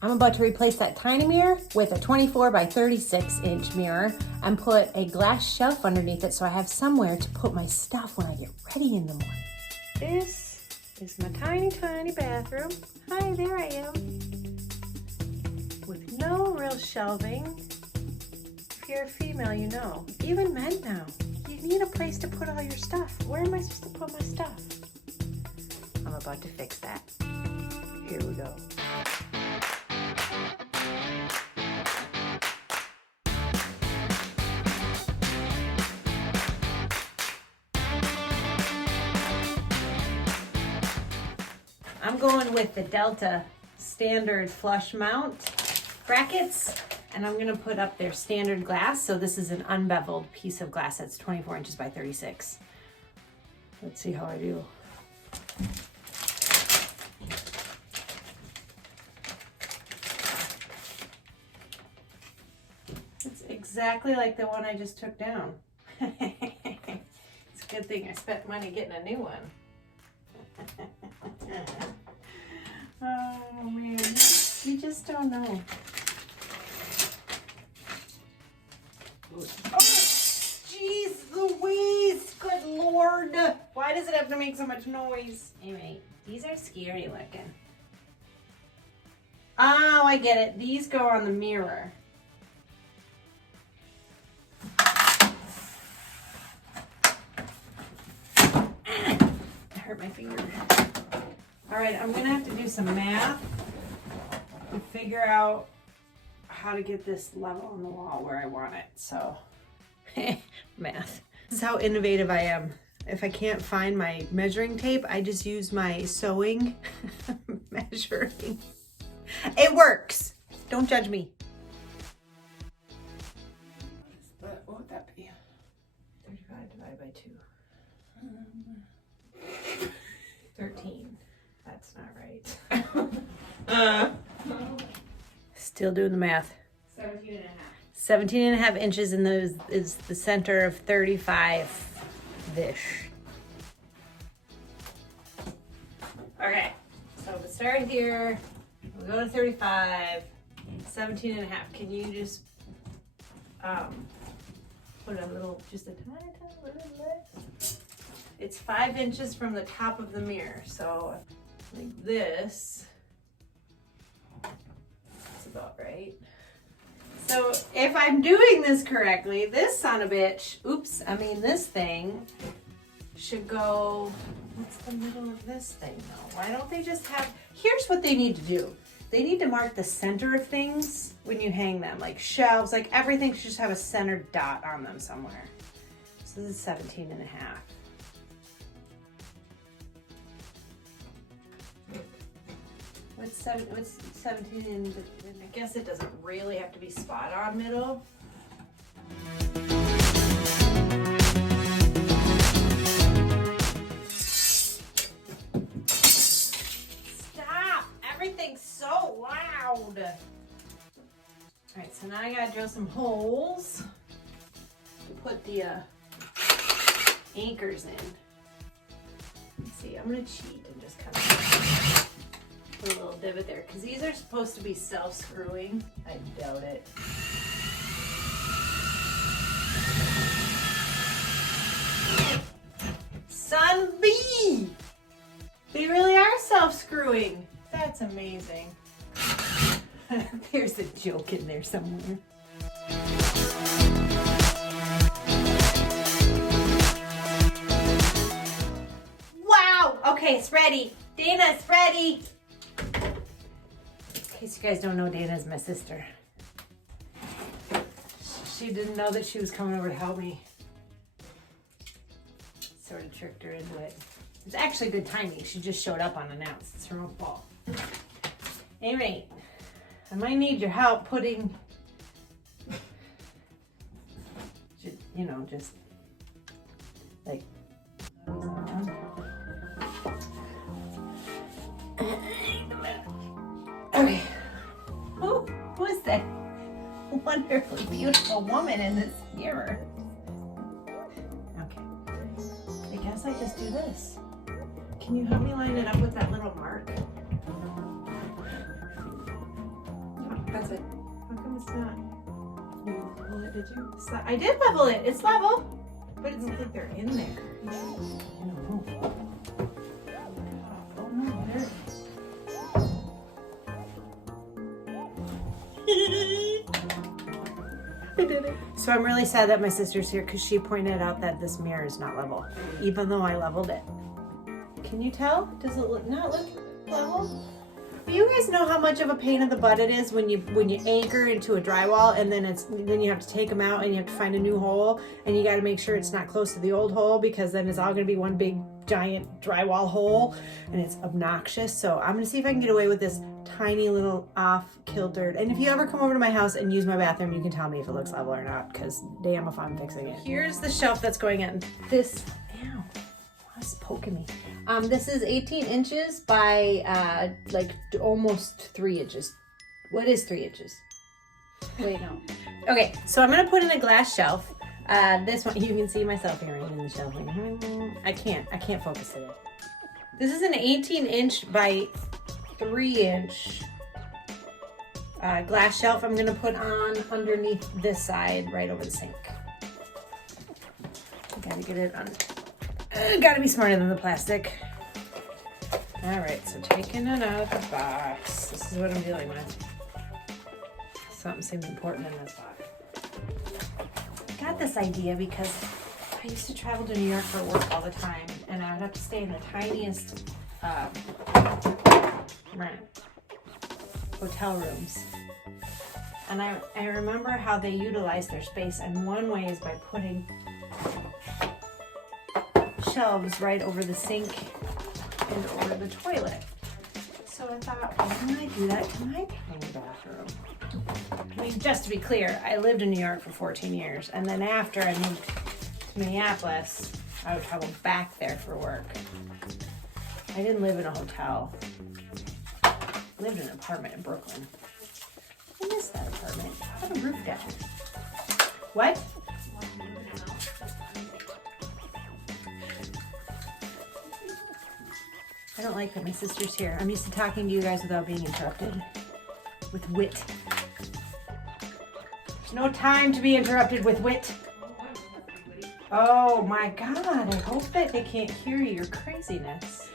I'm about to replace that tiny mirror with a 24 by 36 inch mirror and put a glass shelf underneath it so I have somewhere to put my stuff when I get ready in the morning. This is my tiny, tiny bathroom. Hi, there I am. With no real shelving. If you're a female, you know. Even men now. You need a place to put all your stuff. Where am I supposed to put my stuff? I'm about to fix that. Here we go. I'm going with the Delta standard flush mount brackets, and I'm gonna put up their standard glass. So this is an unbeveled piece of glass that's 24 inches by 36. Let's see how I do. It's exactly like the one I just took down. It's a good thing I spent money getting a new one. Oh man, you just don't know. Oh, jeez Louise, good Lord. Why does it have to make so much noise? Anyway, these are scary looking. Oh, I get it. These go on the mirror. I hurt my finger. All right, I'm gonna have to do some math to figure out how to get this level on the wall where I want it. So, math. This is how innovative I am. If I can't find my measuring tape, I just use my sewing measuring. It works. Don't judge me. What would that be? 35 divided by 2. 13. That's not right. Still doing the math. 17 and a half. 17 and a half inches in those is the center of 35-ish. Okay, so we'll start here. We'll go to 35, 17 and a half. Can you just put a little, just a tiny, tiny little bit? It's 5 inches from the top of the mirror, so like this. That's about right. So if I'm doing this correctly, this son of a bitch, this thing should go, what's the middle of this thing though? Why don't they just have, here's what they need to do. They need to mark the center of things when you hang them, like shelves, like everything should just have a centered dot on them somewhere. So this is 17 and a half. What's 17 in, I guess it doesn't really have to be spot on middle. Stop! Everything's so loud. All right, so now I gotta drill some holes to put the anchors in. Let's see, I'm gonna cheat and just kind of put a little divot there, because these are supposed to be self-screwing. I doubt it. Son B! They really are self-screwing. That's amazing. There's a joke in there somewhere. Wow! Okay, it's ready. Dana, it's ready. In case you guys don't know, Dana is my sister. She didn't know that she was coming over to help me. Sort of tricked her into it. It's actually good timing. She just showed up unannounced. It's her own fault. Anyway, I might need your help putting, you know, just like. Okay. Who is that wonderfully beautiful woman in this mirror? Okay. I guess I just do this. Can you help me line it up with that little mark? is it? How come it's not? You level it, did you? I did level it. It's level. But it doesn't think they're in there. I don't know. Oh no, there it is. I did it. So I'm really sad that my sister's here because she pointed out that this mirror is not level, even though I leveled it. Can you tell? Does it not look level? You guys know how much of a pain in the butt it is when you anchor into a drywall and then you have to take them out and you have to find a new hole and you got to make sure it's not close to the old hole because then it's all going to be one big giant drywall hole and it's obnoxious. So I'm going to see if I can get away with this tiny little off-kiltered. And if you ever come over to my house and use my bathroom, you can tell me if it looks level or not because damn if I'm fixing it. Here's the shelf that's going in. This, ow, what's poking me? This is 18 inches by like almost 3 inches. What is 3 inches? Wait, no. Okay, so I'm gonna put in a glass shelf. This one, you can see myself here in the shelf. I can't focus today. This is an 18 inch by 3 inch glass shelf I'm gonna put on underneath this side right over the sink. Gotta get it on. Gotta be smarter than the plastic. All right, so taking it out of the box. This is what I'm dealing with. Something seemed important in this box. I got this idea because I used to travel to New York for work all the time, and I would have to stay in the tiniest hotel rooms. And I remember how they utilize their space, and one way is by putting shelves right over the sink and over the toilet. So I thought, why don't I do that to my tiny bathroom? I mean, just to be clear, I lived in New York for 14 years, and then after I moved to Minneapolis, I would travel back there for work. I didn't live in a hotel. I lived in an apartment in Brooklyn. I miss that apartment. I had a roof down. What? I don't like that my sister's here. I'm used to talking to you guys without being interrupted. With wit. There's no time to be interrupted with wit. Oh my God, I hope that they can't hear your craziness.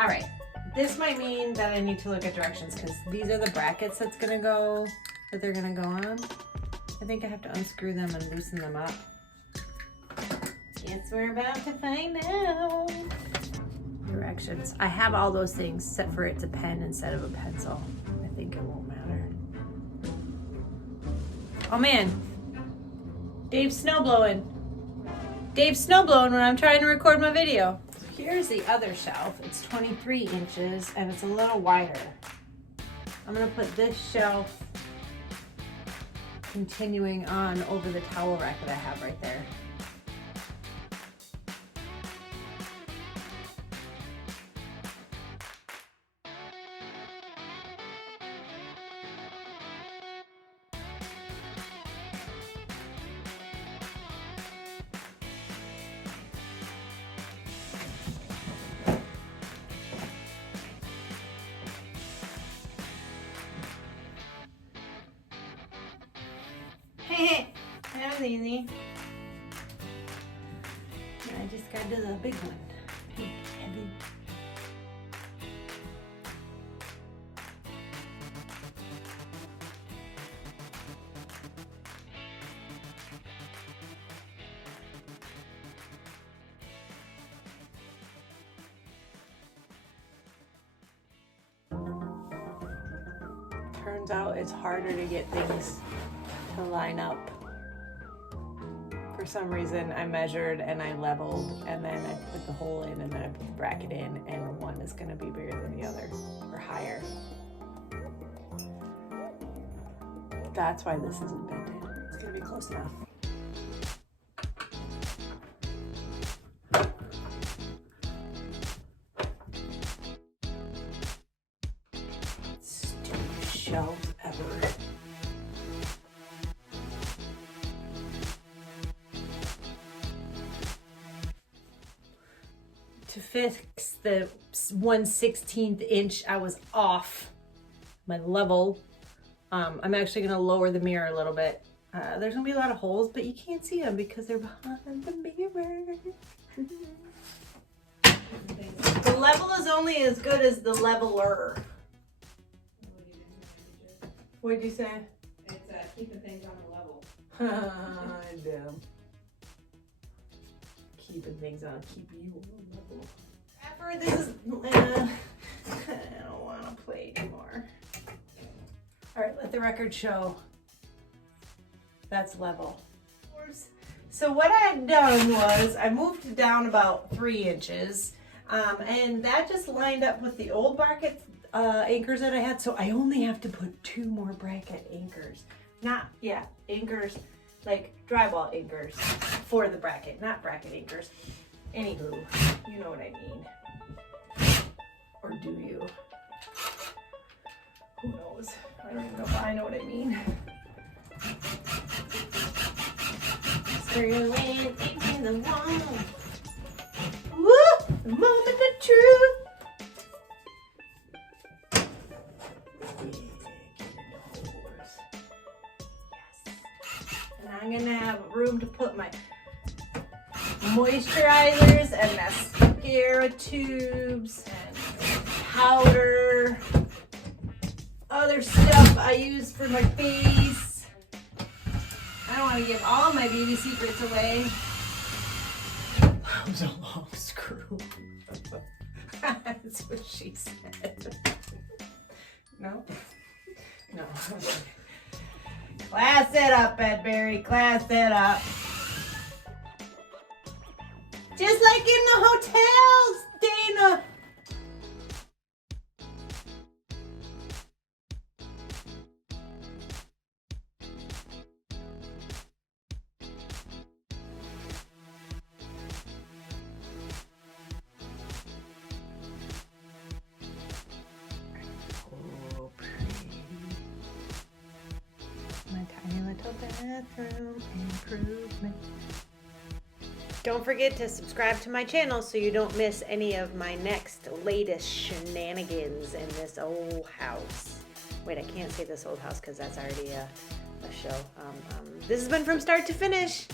All right, this might mean that I need to look at directions because these are the brackets that they're gonna go on. I think I have to unscrew them and loosen them up. Guess we're about to find out. Directions. I have all those things set for it's a pen instead of a pencil. I think it won't matter. Oh man, Dave's snowblowing. Dave's snowblowing when I'm trying to record my video. So here's the other shelf. It's 23 inches and it's a little wider. I'm gonna put this shelf continuing on over the towel rack that I have right there. That was easy. I just got to do the big one. Big, heavy. Turns out it's harder to get things to line up. For some reason I measured and I leveled and then I put the hole in and then I put the bracket in and one is going to be bigger than the other or higher. That's why this isn't bended. It's going to be close enough. Stupid shelf ever. To fix the 1/16 inch, I was off my level I'm actually gonna lower the mirror a little bit. There's gonna be a lot of holes, but you can't see them because they're behind the mirror. The level is only as good as the leveler. What'd you say? It's keeping things on the level. Damn. Keeping things on, keep you on the level. After this is, I don't want to play anymore. All right, let the record show. That's level. So what I had done was I moved it down about 3 inches, and that just lined up with the old bracket anchors that I had. So I only have to put 2 more bracket anchors. Anchors, like drywall anchors for the bracket, not bracket anchors. Anywho, you know what I mean. Or do you? Who knows? I don't even know if I know what I mean. Screwing things in the wall. Woo! The moment of truth. And I'm gonna have room to put my moisturizers and mascara tubes and powder, other stuff I use for my face. I don't want to give all my beauty secrets away. That was a long screw. That's what she said. No? No. Class it up, Edberry. Class it up. Just like in the hotels, Dana. Oh, pretty. My tiny little bathroom improvement. Don't forget to subscribe to my channel so you don't miss any of my next latest shenanigans in this old house. Wait, I can't say this old house because that's already a show. This has been From Start to Finish.